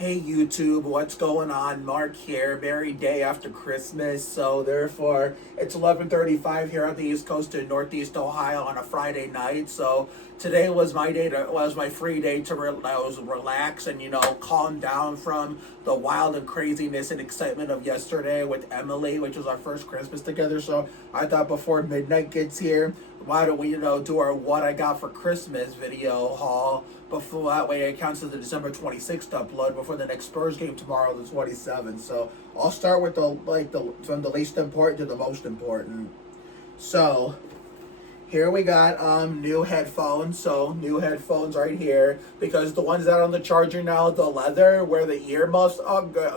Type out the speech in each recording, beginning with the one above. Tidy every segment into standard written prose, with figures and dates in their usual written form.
Hey YouTube, what's going on? Mark here. Very day after Christmas, so therefore it's 11:35 here on the East Coast in Northeast Ohio on a Friday night. So today was my day to was my free day to relax and calm down from the wild and craziness and excitement of yesterday with Emily, which was our first Christmas together. So I thought before midnight gets here, why don't we do our what I got for Christmas video haul before that way it counts as the December 26th upload before the next Spurs game tomorrow, the 27th. So I'll start with from the least important to the most important. So here we got new headphones. So new headphones right here, because the ones that are on the charger now, the leather where the earmuffs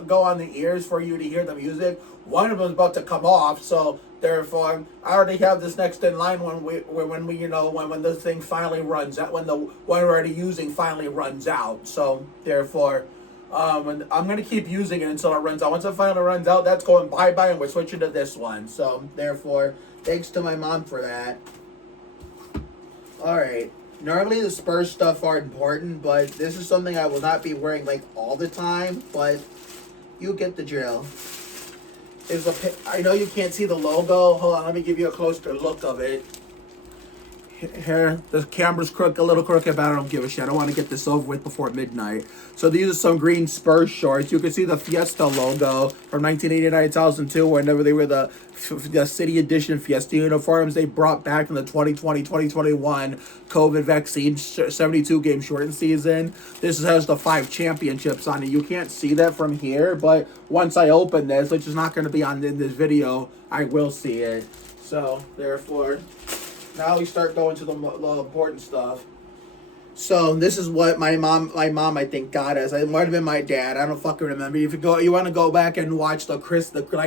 go on the ears for you to hear the music, one of them is about to come off. So therefore, I already have this next in line when this thing finally runs out, when the one we're already using finally runs out. So therefore, and I'm gonna keep using it until it runs out. Once it finally runs out, that's going bye bye, and we're switching to this one. So therefore, thanks to my mom for that. All right. Normally the Spurs stuff are important, but this is something I will not be wearing like all the time. But you get the drill. I know you can't see the logo. Hold on, let me give you a closer look of it. Here, the camera's a little crooked, but I don't give a shit. I want to get this over with before midnight. So these are some green Spurs shorts. You can see the Fiesta logo from 1989-2002, whenever they were the City Edition Fiesta uniforms they brought back in the 2020-2021 COVID vaccine 72-game shortened season. This has the 5 championships on it. You can't see that from here, but once I open this, which is not going to be on in this video, I will see it. So, therefore, now we start going to the important stuff. So this is what my mom I think got us. It might have been my dad. I don't fucking remember. If you want to go back and watch the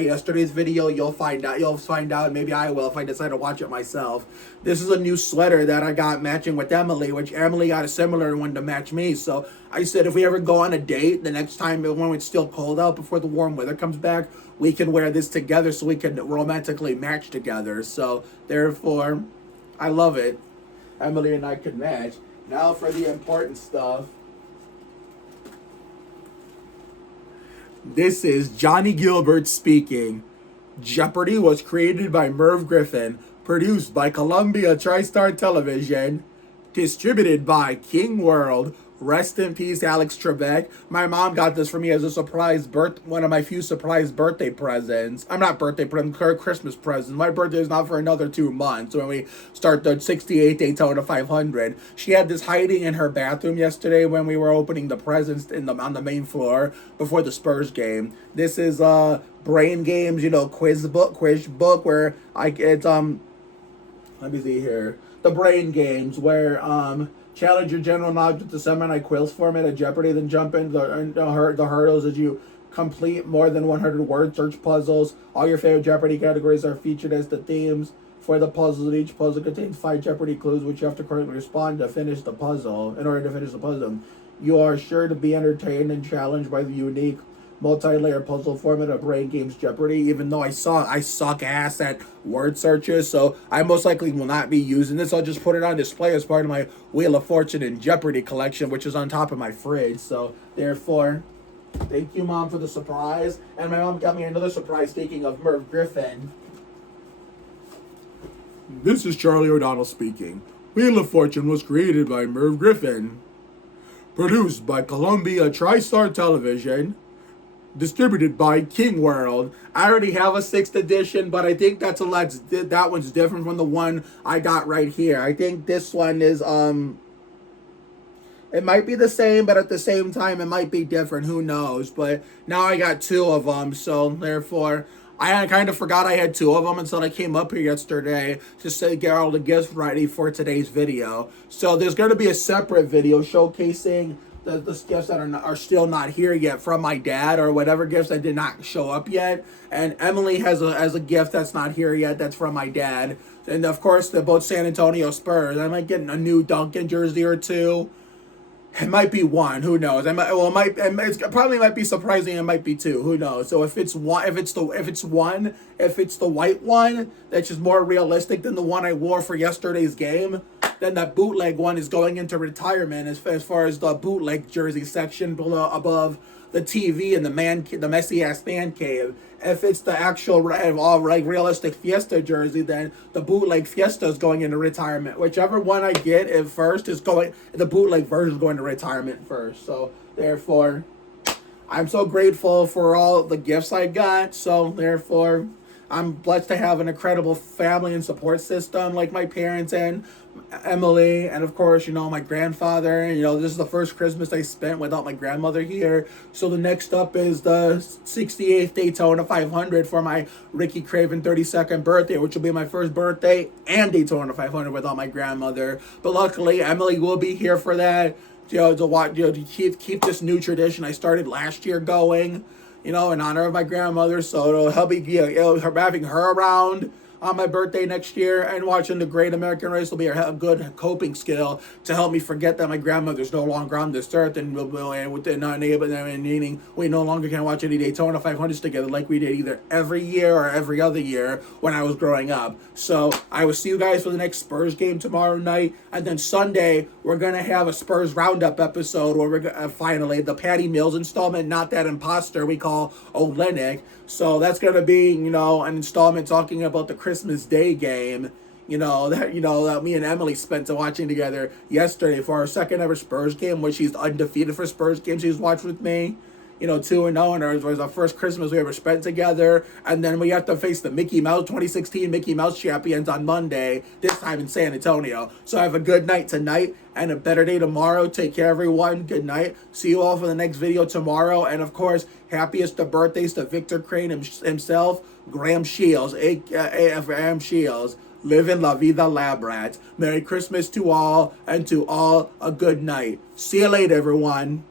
yesterday's video, you'll find out. You'll find out. Maybe I will if I decide to watch it myself. This is a new sweater that I got matching with Emily, which Emily got a similar one to match me. So I said if we ever go on a date, the next time when it's still cold out before the warm weather comes back, we can wear this together so we can romantically match together. So therefore, I love it. Emily and I could match. Now for the important stuff. This is Johnny Gilbert speaking. Jeopardy was created by Merv Griffin, produced by Columbia TriStar Television, distributed by King World. Rest in peace, Alex Trebek. My mom got this for me as a one of my few surprise birthday presents. I'm not birthday present, Christmas presents. My birthday is not for another 2 months when we start the 68 Daytona 500. She had this hiding in her bathroom yesterday when we were opening the presents on the main floor before the Spurs game. This is Brain Games, quiz book where let me see here. The Brain Games where challenge your general knowledge with the semi quiz format of Jeopardy, then jump into the hurdles as you complete more than 100 word search puzzles. All your favorite Jeopardy categories are featured as the themes for the puzzles. Each puzzle contains 5 Jeopardy clues, which you have to correctly respond to finish the puzzle. In order to finish the puzzle, you are sure to be entertained and challenged by the unique multi-layer puzzle format of Brain Games Jeopardy. Even though I suck ass at word searches, so I most likely will not be using this. I'll just put it on display as part of my Wheel of Fortune and Jeopardy collection, which is on top of my fridge. So therefore, thank you, Mom, for the surprise. And my mom got me another surprise, speaking of Merv Griffin. This is Charlie O'Donnell speaking. Wheel of Fortune was created by Merv Griffin, produced by Columbia TriStar Television, distributed by King World. I already have a 6th edition, but I think that one's different from the one I got right here. I think this one is it might be the same, but at the same time it might be different. Who knows? But now I got 2 of them, so therefore I kind of forgot I had 2 of them until I came up here yesterday to get all the gifts ready for today's video. So there's going to be a separate video showcasing the gifts that are still not here yet from my dad, or whatever gifts that did not show up yet. And Emily has a gift that's not here yet that's from my dad. And of course, both San Antonio Spurs. I might get a new Duncan jersey or 2. It might be 1. Who knows? It probably might be surprising. It might be 2. Who knows? So if it's the white one, that's just more realistic than the one I wore for yesterday's game, then that bootleg one is going into retirement as far as the bootleg jersey section above the TV and the messy ass man cave. If it's the actual all like realistic Fiesta jersey, then the bootleg Fiesta is going into retirement. Whichever one I get at first is going, the bootleg version is going to retirement first. So therefore, I'm so grateful for all the gifts I got. So therefore, I'm blessed to have an incredible family and support system like my parents and Emily, and of course, my grandfather. This is the first Christmas I spent without my grandmother here. So the next up is the 68th Daytona 500 for my Ricky Craven 32nd birthday, which will be my first birthday and Daytona 500 without my grandmother. But luckily, Emily will be here for that. To keep this new tradition I started last year going. In honor of my grandmother. So it'll help me, having her around on my birthday next year and watching the Great American Race will be a good coping skill to help me forget that my grandmother's no longer on this earth, and meaning we no longer can watch any Daytona 500s together like we did either every year or every other year when I was growing up. So I will see you guys for the next Spurs game tomorrow night, and then Sunday we're gonna have a Spurs roundup episode where we're finally the Patty Mills installment, not that imposter we call Olenek. So that's gonna be, an installment talking about the Christmas Day game, that me and Emily spent watching together yesterday for our second ever Spurs game, which she's undefeated for Spurs games she's watched with me. 2-0, and it was our first Christmas we ever spent together. And then we have to face the 2016 Mickey Mouse champions on Monday, this time in San Antonio. So have a good night tonight and a better day tomorrow. Take care, everyone. Good night. See you all for the next video tomorrow. And of course, happiest of birthdays to Victor Krane himself, Graham Shields, aka Graham Shields. Livin La Vida Lab Rats. Merry Christmas to all, and to all a good night. See you later, everyone.